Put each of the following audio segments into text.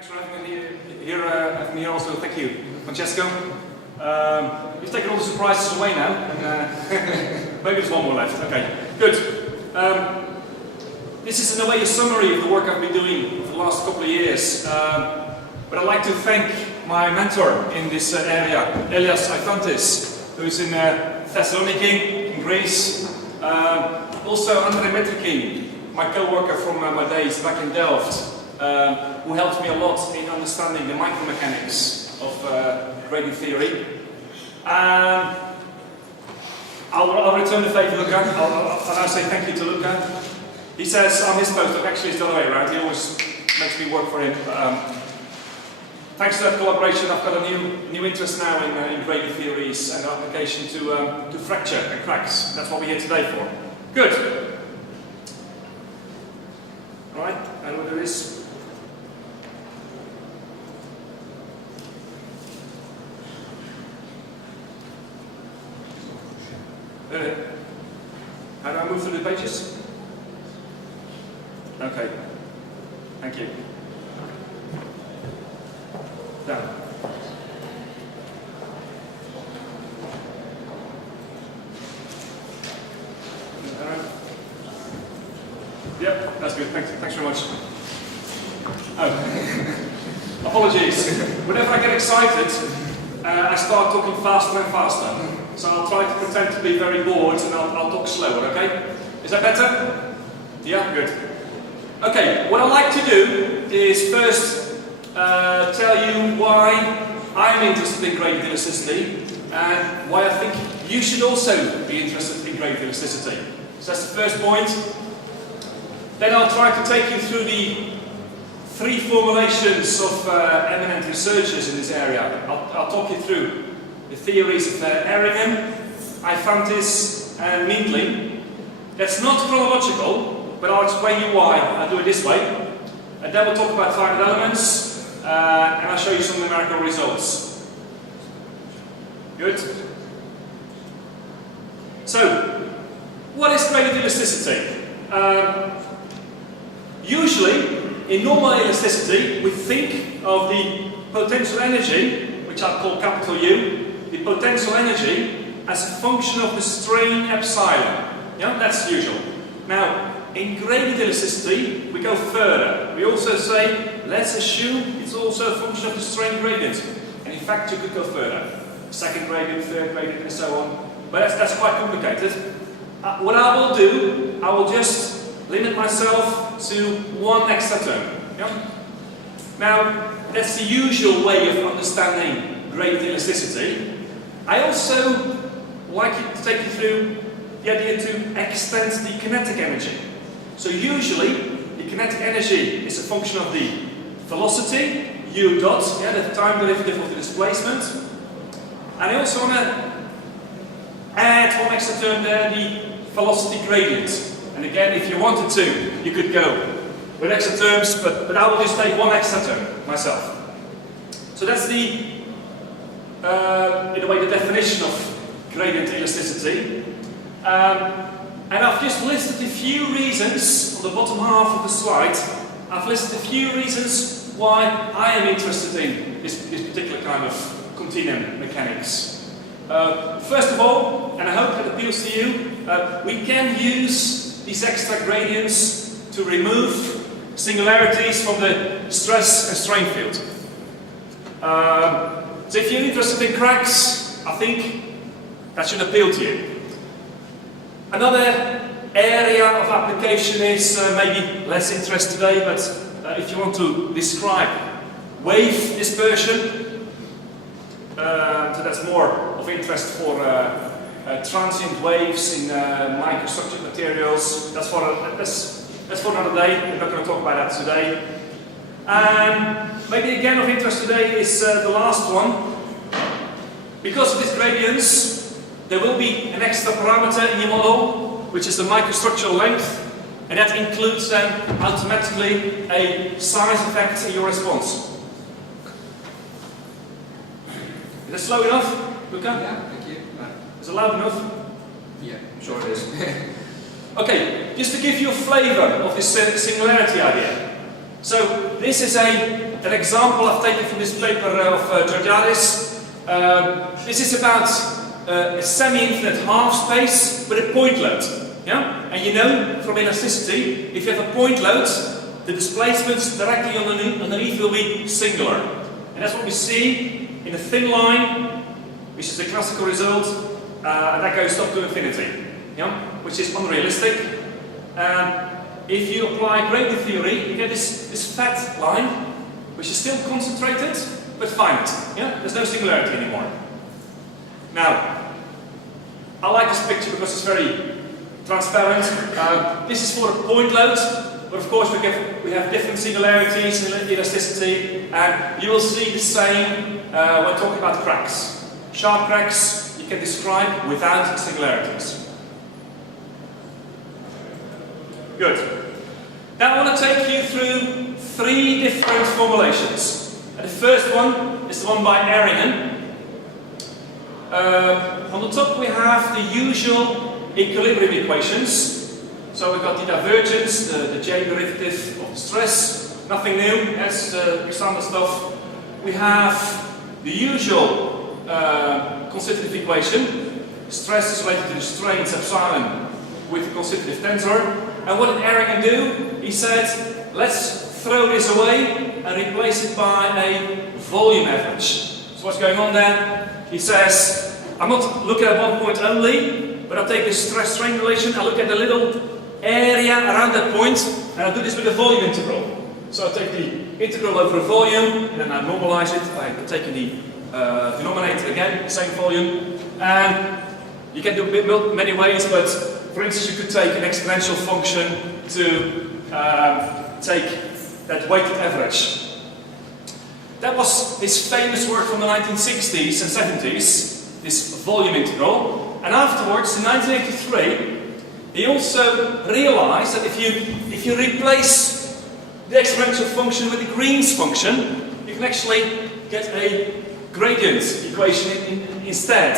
Thanks for having me here also. Thank you, Francesco. You've taken all the surprises away now. And, maybe there's one more left. Okay, good. This is in a way a summary of the work I've been doing for the last couple of years. But I'd like to thank my mentor in this area, Elias Aifantis, who's in Thessaloniki, in Greece. Also Andrei Metrikin, my co-worker from my days back in Delft, who helped me a lot in understanding the micromechanics of gradient theory. I'll return the favour to Luca. I'll now say thank you to Luca. He says on his postdoc, actually it's the other way around, he always makes me work for him. Thanks to that collaboration, I've got a new interest now in gradient theories and application to fracture and cracks. That's what we're here today for. Good. Alright, I know what it is. How do I move through the pages? Okay. Thank you. Down. Yep, that's good. Thanks very much. Oh. Apologies. Whenever I get excited, I start talking faster and faster. So I'll try to pretend to be very bored and I'll talk slower, okay? Is that better? Yeah, good. Okay, what I'd like to do is first tell you why I'm interested in gradient elasticity and why I think you should also be interested in gradient elasticity. So that's the first point. Then I'll try to take you through the three formulations of eminent researchers in this area. I'll talk you through the theories of Erringen, Aifantis and Mindling. That's not chronological, but I'll explain you why I do it this way. And then we'll talk about finite elements, and I'll show you some numerical results. Good? So, what is gradient elasticity? Usually, in normal elasticity, we think of the potential energy, which I'll call capital U, the potential energy as a function of the strain epsilon. Yeah, that's usual. Now, in gradient elasticity, we go further. We also say, let's assume it's also a function of the strain gradient. And in fact, you could go further. Second gradient, third gradient, and so on. But that's quite complicated. What I will do, I will just limit myself to one extra term. Yeah? Now, that's the usual way of understanding gradient elasticity. I also like to take you through the idea to extend the kinetic energy. So usually, the kinetic energy is a function of the velocity, u dot, yeah, the time derivative of the displacement. And I also want to add one extra term there, the velocity gradient. And again, if you wanted to, you could go with extra terms, but I will just take one extra term myself. So that's the, in a way, the definition of gradient elasticity. And I've just listed a few reasons, on the bottom half of the slide, I've listed a few reasons why I am interested in this particular kind of continuum mechanics. First of all, and I hope it appeals to you, we can use these extra gradients to remove singularities from the stress and strain field. So if you're interested in cracks, I think that should appeal to you. Another area of application is maybe less interest today, but if you want to describe wave dispersion, so that's more of interest for transient waves in microstructured materials. That's for another day. We're not going to talk about that today. And maybe again of interest today is the last one. Because of these gradients, there will be an extra parameter in your model, which is the microstructural length, and that includes then automatically a size effect in your response. Is that slow enough, Luca? Yeah, thank you. Is it loud enough? Yeah, I'm sure it is. Okay, just to give you a flavour of this singularity idea. So this is a an example I've taken from this paper of Georgiadis. This is about a semi-infinite half space with a point load. Yeah? And you know from elasticity, if you have a point load, the displacements directly underneath will be singular. And that's what we see in a thin line, which is the classical result, and that goes up to infinity, yeah? Which is unrealistic. If you apply gradient theory, you get this fat line, which is still concentrated, but finite. Yeah? There's no singularity anymore. Now, I like this picture because it's very transparent. This is for a point load, but of course we have different singularities in elasticity, and you will see the same when talking about cracks. Sharp cracks you can describe without singularities. Good. Now I want to take you through 3 different formulations. And the first one is the one by Erringen. On the top we have the usual equilibrium equations. So we've got the divergence, the J derivative of the stress, nothing new, that's standard stuff. We have the usual constitutive equation. Stress is related to the strains epsilon with the constitutive tensor. And what did Erringen do? He said, let's throw this away and replace it by a volume average. So what's going on there? He says, I'm not looking at one point only, but I'll take this stress-strain relation, I look at the little area around that point, and I'll do this with a volume integral. So I'll take the integral over a volume, and then I normalize it by taking the denominator again, the same volume. And you can do it many ways, but for instance, you could take an exponential function to take that weighted average. That was his famous work from the 1960s and 70s, this volume integral. And afterwards, in 1983, he also realized that if you replace the exponential function with the Green's function, you can actually get a gradient equation instead.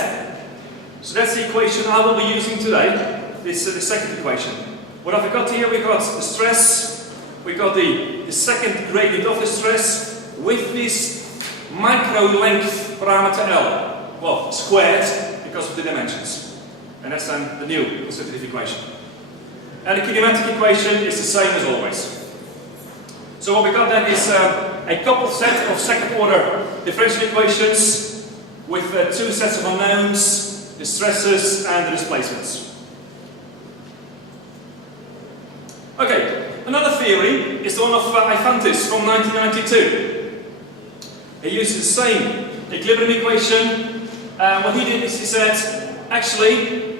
So that's the equation I will be using today. This is the second equation. What have we got here? We've got the stress, we've got the second gradient of the stress with this micro length parameter L. Well, squared because of the dimensions. And that's then the new constitutive equation. And the kinematic equation is the same as always. So what we got then is a coupled set of second order differential equations with 2 sets of unknowns, the stresses and the displacements. Okay, another theory is the one of Ifantis from 1992. He used the same equilibrium equation. What he did is he said, actually,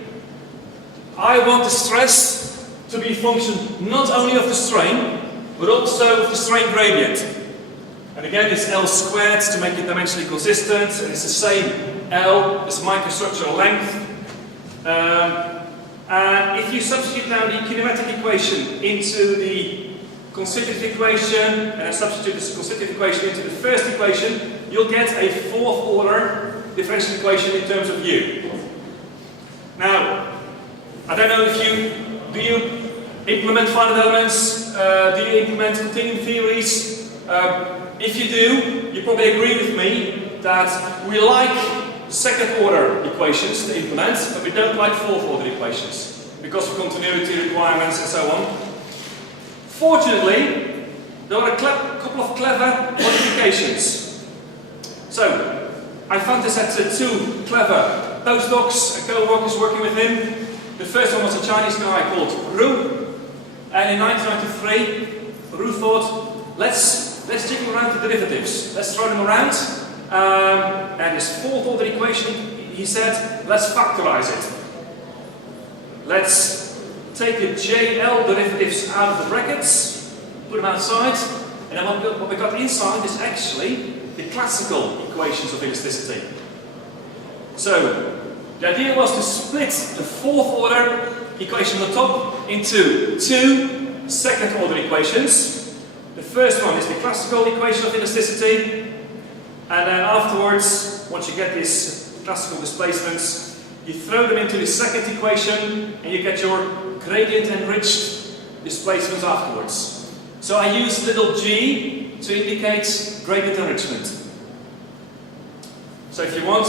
I want the stress to be a function not only of the strain, but also of the strain gradient. And again, it's L squared to make it dimensionally consistent, and it's the same L, this microstructural length. And if you substitute now the kinematic equation into the constitutive equation, and then substitute this constitutive equation into the first equation, you'll get a 4th order differential equation in terms of U. Now, I don't know do you implement finite elements? Do you implement continuum theories? If you do, you probably agree with me that we like second order equations to implement, but we don't like 4th order equations because of continuity requirements and so on. Fortunately, there are a couple of clever modifications. So, Ifantis had 2 clever postdocs and co-workers working with him. The first one was a Chinese guy called Ru, and in 1993, Ru thought, let's jiggle around the derivatives, let's throw them around. And this 4th order equation, he said, let's factorize it. Let's take the JL derivatives out of the brackets, put them outside, and then what we got inside is actually the classical equations of elasticity. So, the idea was to split the 4th order equation on the top into 2 second order equations. The first one is the classical equation of elasticity, and then afterwards, once you get these classical displacements, you throw them into the second equation and you get your gradient enriched displacements afterwards. So I use little g to indicate gradient enrichment. So if you want,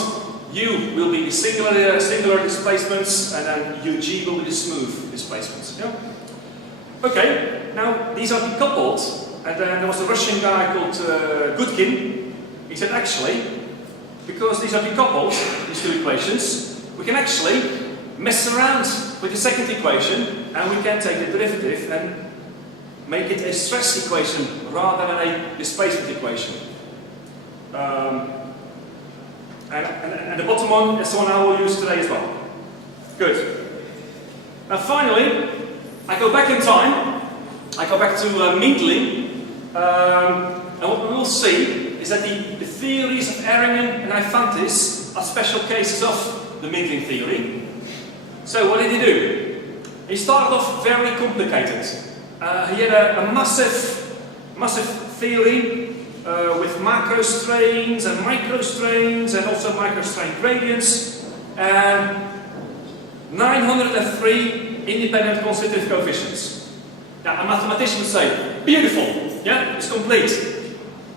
U will be the singular displacements, and then UG will be the smooth displacements. Yeah? Okay, now these are decoupled, and then there was a Russian guy called Gudkin. He said actually, because these are decoupled, these two equations, we can actually mess around with the second equation, and we can take the derivative and make it a stress equation rather than a displacement equation. And the bottom one is the one I will use today as well. Good. Now finally, I go back in time. I go back to Mindling, and what we will see is that the theories of Erringen and Eifantis are special cases of the Mindling theory. So what did he do? He started off very complicated. He had a massive theory with macro strains and micro strains and also micro strain gradients, and 903 independent constitutive coefficients. Now a mathematician would say, beautiful, yeah, it's complete.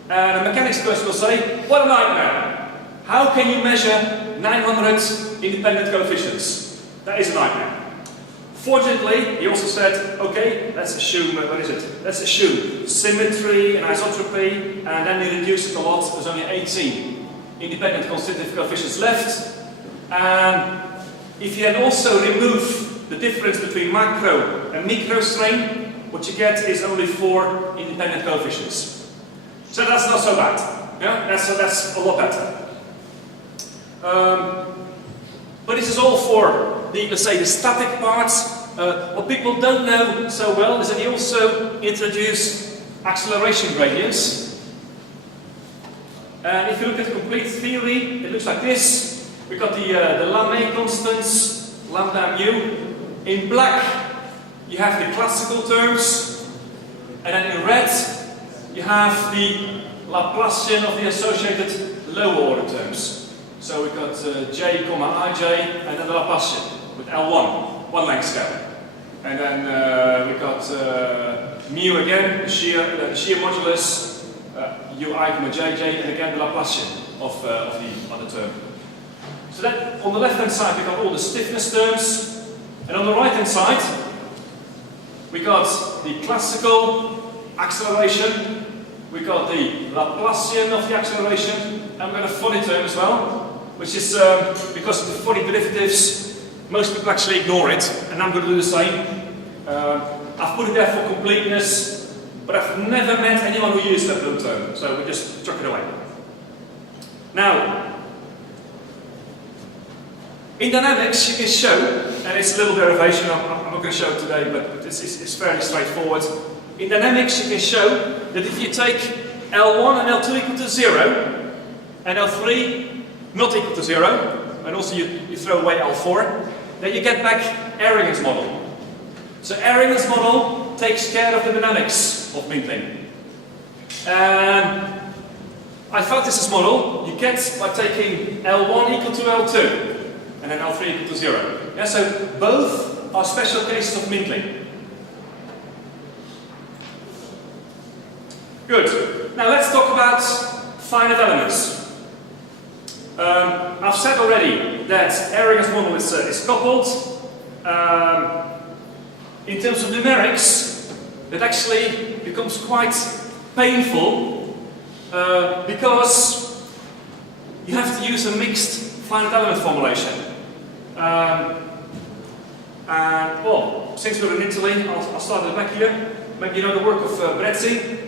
And a mechanics person will say, what a nightmare. How can you measure 900 independent coefficients? That is a nightmare. Fortunately, he also said, okay, let's assume, let's assume symmetry and isotropy, and then he reduced it a lot. There's only 18 independent constitutive coefficients left. And if you then also remove the difference between macro and micro strain, what you get is only 4 independent coefficients. So that's not so bad. Yeah? That's a lot better. But this is all for the, let's say, the static parts. What people don't know so well is that he also introduced acceleration gradients. And if you look at the complete theory, it looks like this. We've got the Lamé constants, lambda mu. In black, you have the classical terms, and then in red, you have the Laplacian of the associated lower order terms. So we've got j, ij, and then the Laplacian with L1, one length scale. And then we've got mu again, the shear modulus, ui, jj, and again the Laplacian of the other term. So that on the left hand side, we've got all the stiffness terms, and on the right hand side, we got the classical acceleration, we got the Laplacian of the acceleration, and we got a funny term as well, which is because of the funny derivatives, most people actually ignore it, and I'm going to do the same. I've put it there for completeness, but I've never met anyone who used that little term, so we just chuck it away. Now, in dynamics, you can show, and it's a little derivation, I'm not going to show it today, but it's fairly straightforward. In dynamics, you can show that if you take L1 and L2 equal to 0, and L3 not equal to 0, and also you throw away L4, then you get back Erringen's model. So Erringen's model takes care of the dynamics of Mindling. And Eifantis' model you get by taking L1 equal to L2, and then L3 equal to 0. Yeah, so both are special cases of Mindling. Good. Now let's talk about finite elements. I've said already that Erringen's model is coupled. In terms of numerics, it actually becomes quite painful because you have to use a mixed finite element formulation. Well, since we're in Italy, I'll start at the back here. Maybe you know the work of Brezzi.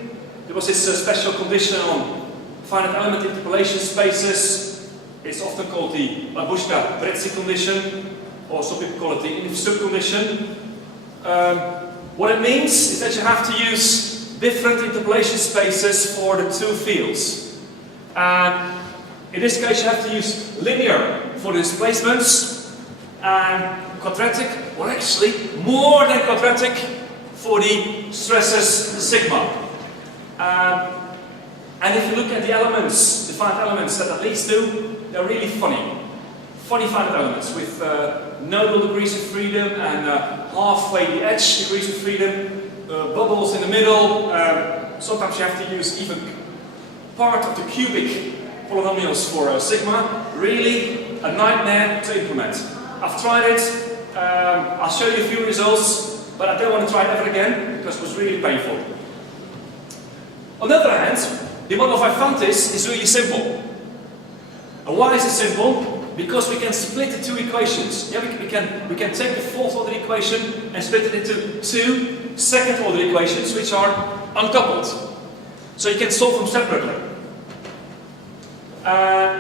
There was this special condition on finite element interpolation spaces. It's often called the Labushka-Brezzi condition, or some people call it the Inif-Sub condition. What it means is that you have to use different interpolation spaces for the two fields. In this case, you have to use linear for the displacements and quadratic, or actually more than quadratic, for the stresses sigma. And if you look at the elements, the finite elements that leads to, they're really funny. Funny finite elements with nodal degrees of freedom and halfway the edge degrees of freedom, bubbles in the middle. sometimes you have to use even part of the cubic polynomials for sigma. Really a nightmare to implement. I've tried it, I'll show you a few results, but I don't want to try it ever again because it was really painful. On the other hand, the model of Ifantis is really simple. And why is it simple? Because we can split the two equations. Yeah, we can take the fourth order equation and split it into two second order equations which are uncoupled. So you can solve them separately.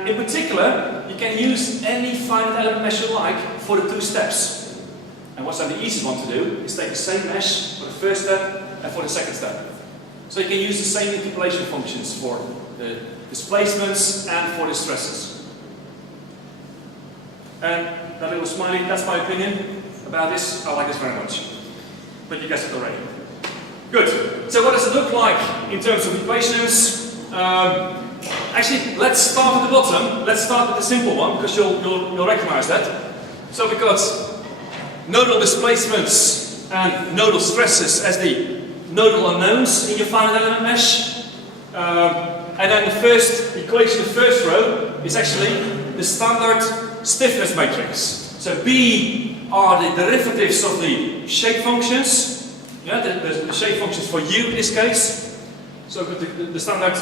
In particular, you can use any finite element mesh you like for the two steps. And what's then the easiest one to do is take the same mesh for the first step and for the second step. So you can use the same interpolation functions for the displacements and for the stresses. And that little smiley, that's my opinion about this. I like this very much. But you guessed it already. Good. So what does it look like in terms of equations? Actually, let's start at the bottom. Let's start with the simple one, because you'll recognize that. So we've got nodal displacements and nodal stresses as the nodal unknowns in your finite element mesh. And then the first equation, the first row, is actually the standard stiffness matrix. So B are the derivatives of the shape functions. Yeah, the shape functions for U in this case. So the standard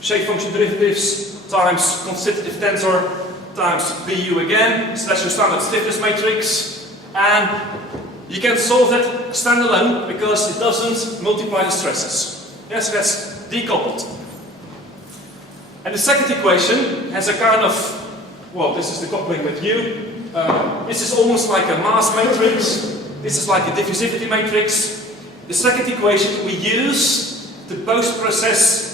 shape function derivatives times constitutive tensor times BU again. So that's your standard stiffness matrix. And you can solve that standalone because it doesn't multiply the stresses. Yeah, so that's decoupled. And the second equation has a kind of, well, this is the coupling with U. This is almost like a mass matrix. This is like a diffusivity matrix. The second equation we use to post-process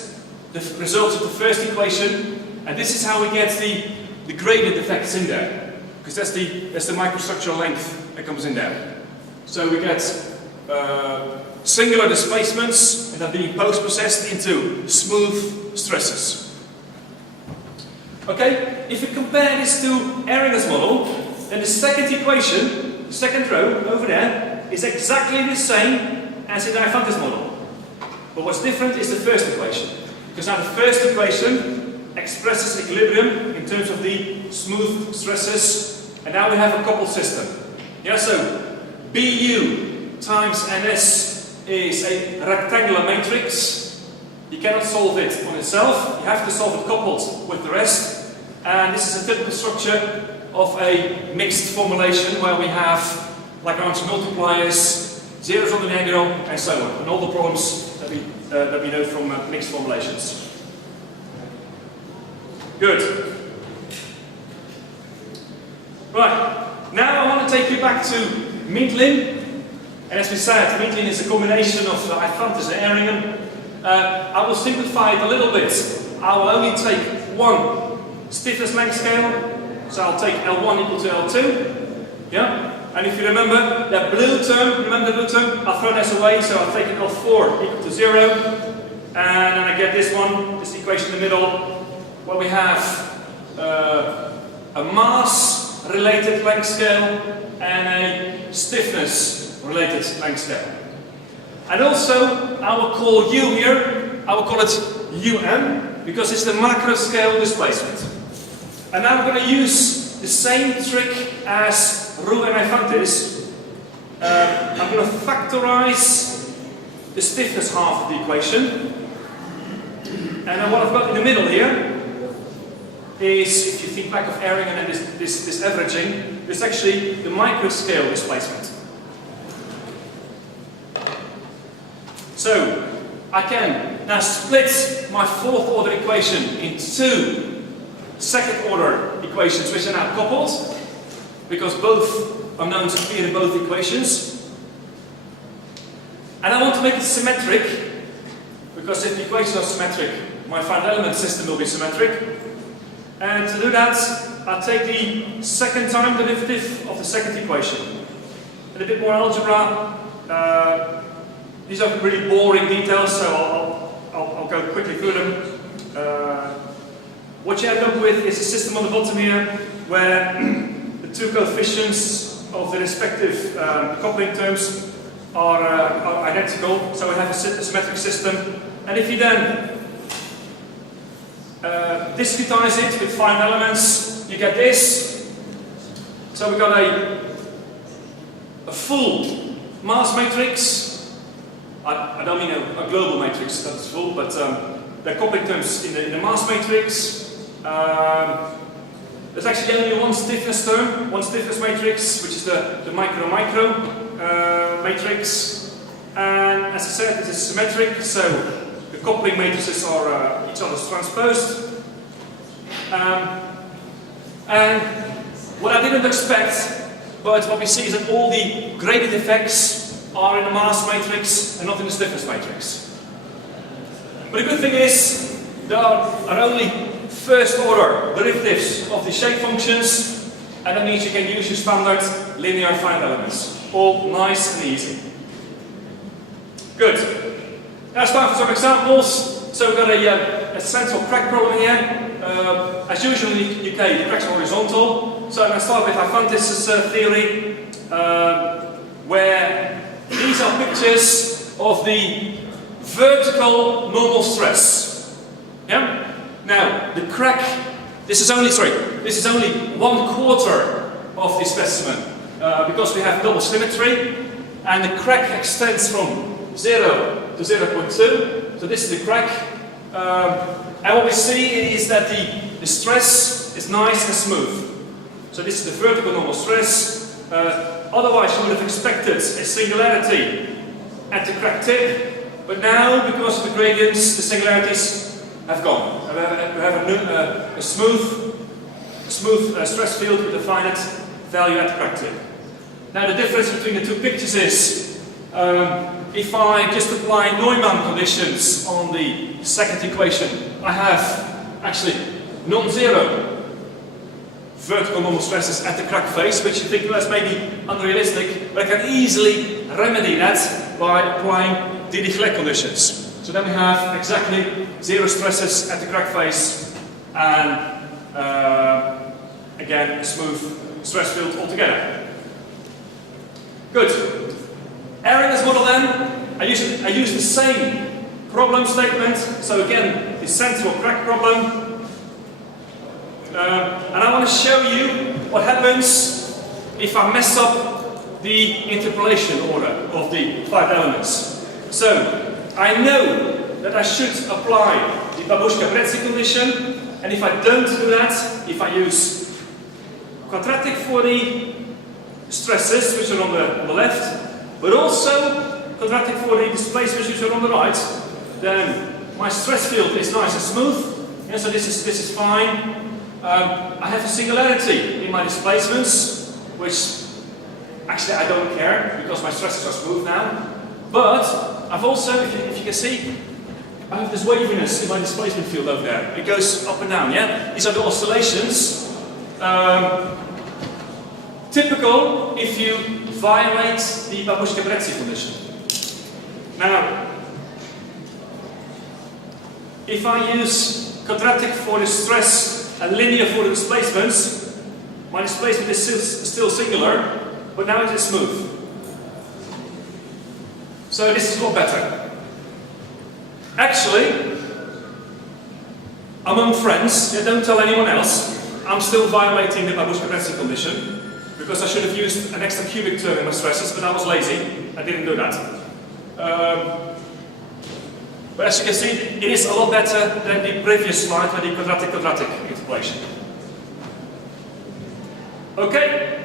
the results of the first equation, and this is how we get the gradient effects in there, because that's the microstructural length that comes in there. So we get singular displacements and they're being post-processed into smooth stresses. Okay, if we compare this to Ehringer's model, then the second equation, the second row over there, is exactly the same as in the Ifantis model. But what's different is the first equation. Because now the first equation expresses equilibrium in terms of the smooth stresses, and now we have a coupled system. Yeah, so BU times NS is a rectangular matrix. You cannot solve it on itself, you have to solve it coupled with the rest. And this is a typical structure of a mixed formulation where we have Lagrange multipliers, zeros on the diagonal, and so on. And all the problems that we know from mixed formulations. Good. Right, now I want to take you back to Mindlin. And as we said, Mindlin is a combination of Ifantis and Ehringer. I will simplify it a little bit. I will only take one stiffness length scale. So I'll take L1 equal to L2. Yeah? And if you remember that blue term, I'll throw this away, so I'll take L4 equal to 0. And then I get this one, this equation in the middle, where we have a mass related length scale and a stiffness related length scale. And also, I will call U here, I will call it UM, because it's the macro scale displacement. And now I'm going to use the same trick as Roux and Ifantis. I'm going to factorize the stiffness half of the equation. And then what I've got in the middle here is, if you think back of Ehringer and this averaging, this is actually the micro scale displacement. So I can now split my fourth order equation into two second order equations which are now coupled, because both unknowns appear in both equations. And I want to make it symmetric, because if the equations are symmetric, my finite element system will be symmetric. And to do that, I'll take the second time derivative of the second equation. And a bit more algebra. These are really boring details, so I'll go quickly through them. What you end up with is a system on the bottom here, where the two coefficients of the respective coupling terms are identical. So we have a symmetric system And if you then discretize it with finite elements, you get this. So we've got a full mass matrix. I don't mean a global matrix that's full, but there are coupling terms in the mass matrix. There's actually only one stiffness term, one stiffness matrix, which is the micro-micro matrix. And as I said, it is symmetric, so the coupling matrices are each other's transposed. And what I didn't expect, but what we see is that all the gradient effects are in the mass matrix and not in the stiffness matrix. But the good thing is, there are only first order derivatives of the shape functions, and that means you can use your standard linear finite elements. All nice and easy. Good. Now it's time for some examples. So we've got a central crack problem here. As usual in the UK, the cracks are horizontal. So I'm going to start with Hyphantis' theory, where these are pictures of the vertical normal stress. Yeah? Now, the crack, this is only 1/4 of the specimen, because we have double symmetry, and the crack extends from 0 to 0.2, so this is the crack, and what we see is that the stress is nice and smooth. So this is the vertical normal stress. Otherwise you would have expected a singularity at the crack tip, but now, because of the gradients, the singularities have gone. We have a smooth stress field with a finite value at the crack tip. Now the difference between the two pictures is, if I just apply Neumann conditions on the second equation, I have actually non-zero vertical normal stresses at the crack face, which you think that's maybe unrealistic, but I can easily remedy that by applying Dirichlet conditions. So then we have exactly 0 stresses at the crack face, and again, a smooth stress field altogether. Good. Error model then, I use the same problem statement, so again, the central crack problem. And I want to show you what happens if I mess up the interpolation order of the 5 elements. So, I know that I should apply the Babushka-Bretzi condition, and if I don't do that, if I use quadratic for the stresses, which are on the left, but also quadratic for the displacements, which are on the right, then my stress field is nice and smooth, and so this is fine. I have a singularity in my displacements, which actually I don't care, because my stresses are smooth now. But I've also, if you can see, I have this waviness in my displacement field over there. It goes up and down, yeah? These are the oscillations. Typical if you violate the Babushka-Bretzi condition. Now, if I use quadratic for the stress and linear for the displacements, my displacement is still singular, but now it is smooth. So this is a lot better. Actually, among friends, don't tell anyone else, I'm still violating the Babushka-Bretzi condition, because I should have used an extra cubic term in my stresses, but I was lazy. I didn't do that. But as you can see, it is a lot better than the previous slide with the quadratic interpolation. Okay,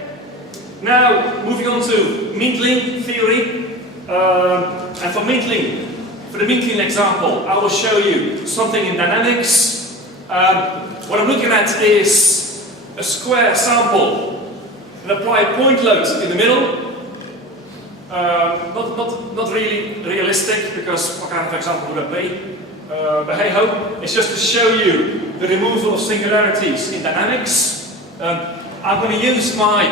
now moving on to Mindling theory. And for Mindling, for the Mindling example, I will show you something in dynamics. What I'm looking at is a square sample and apply a point load in the middle. Not really realistic, because what kind of example would that be? But hey ho, it's just to show you the removal of singularities in dynamics. I'm going to use my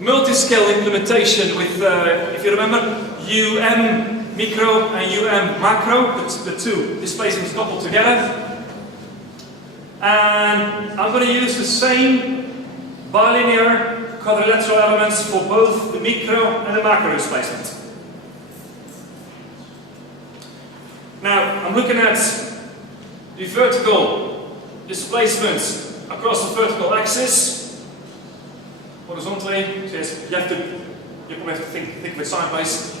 multi-scale implementation with, if you remember, UM micro and UM macro, the two displacements coupled together. And I'm going to use the same bilinear quadrilateral elements for both the micro and the macro displacement. Now, I'm looking at the vertical displacement across the vertical axis, horizontally. So yes, you probably have to think of it sideways.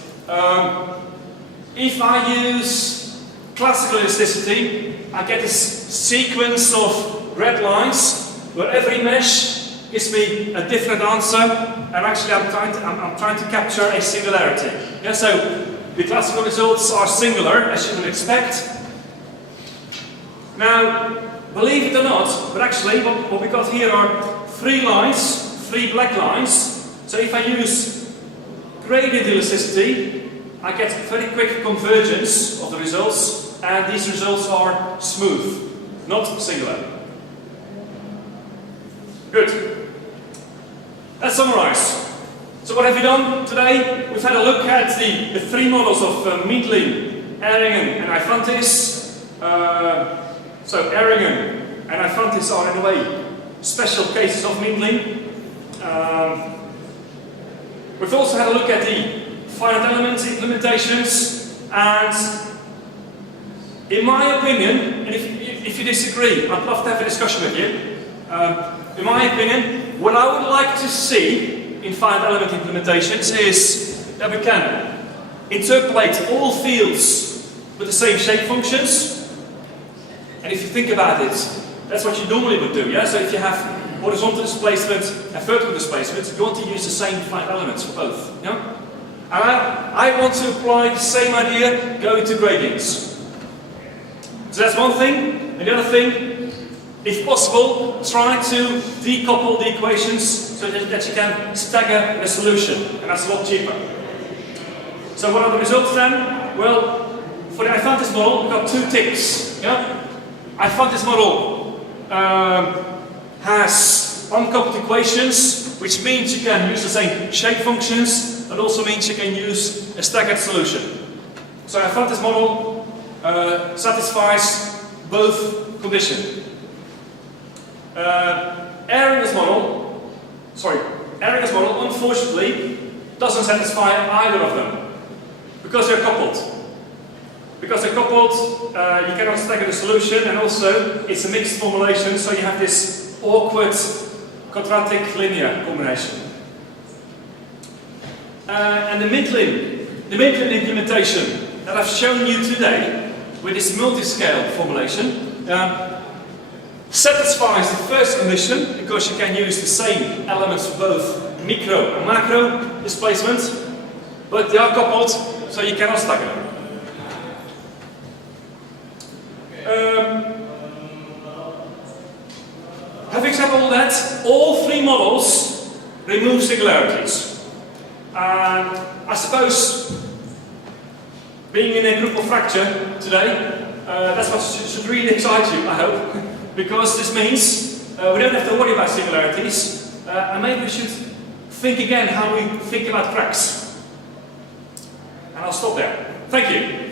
If I use classical elasticity, I get this sequence of red lines where every mesh gives me a different answer, and actually I'm trying to capture a singularity. Yeah, so the classical results are singular, as you would expect. Now, believe it or not, but actually what we got here are three lines, three black lines. So if I use gradient elasticity, I get very quick convergence of the results, and these results are smooth, not singular. Good. Let's summarize. So what have we done today? We've had a look at the three models of Meidling, Erringen and Ifantis. So Erringen and Ifantis are in a way special cases of Meidling. We've also had a look at the finite element implementations, and in my opinion, and if you disagree, I'd love to have a discussion with you. In my opinion, what I would like to see in finite element implementations is that we can interpolate all fields with the same shape functions. And if you think about it, that's what you normally would do, yeah? So if you have horizontal displacement and vertical displacement, you want to use the same finite elements for both, yeah? And I want to apply the same idea going to gradients. So that's one thing. And the other thing, if possible, try to decouple the equations so that you can stagger the solution, and that's a lot cheaper. So what are the results then? Well, for the Ifantis model, we've got two ticks. Yeah? Ifantis model has uncoupled equations, which means you can use the same shape functions, and also means you can use a staggered solution. So Ifantis model satisfies both conditions. Erringen's model, unfortunately, doesn't satisfy either of them because they're coupled. Because they're coupled, you cannot stagger the solution, and also it's a mixed formulation, so you have this awkward quadratic linear combination. And the Meidling implementation that I've shown you today with this multi-scale formulation satisfies the first condition because you can use the same elements for both micro and macro displacement, but they are coupled, so you cannot stagger them. Having said all that, all three models remove singularities. And I suppose, being in a group of fracture today, that's what should really excite you, I hope. Because this means we don't have to worry about singularities, and maybe we should think again how we think about cracks. And I'll stop there. Thank you.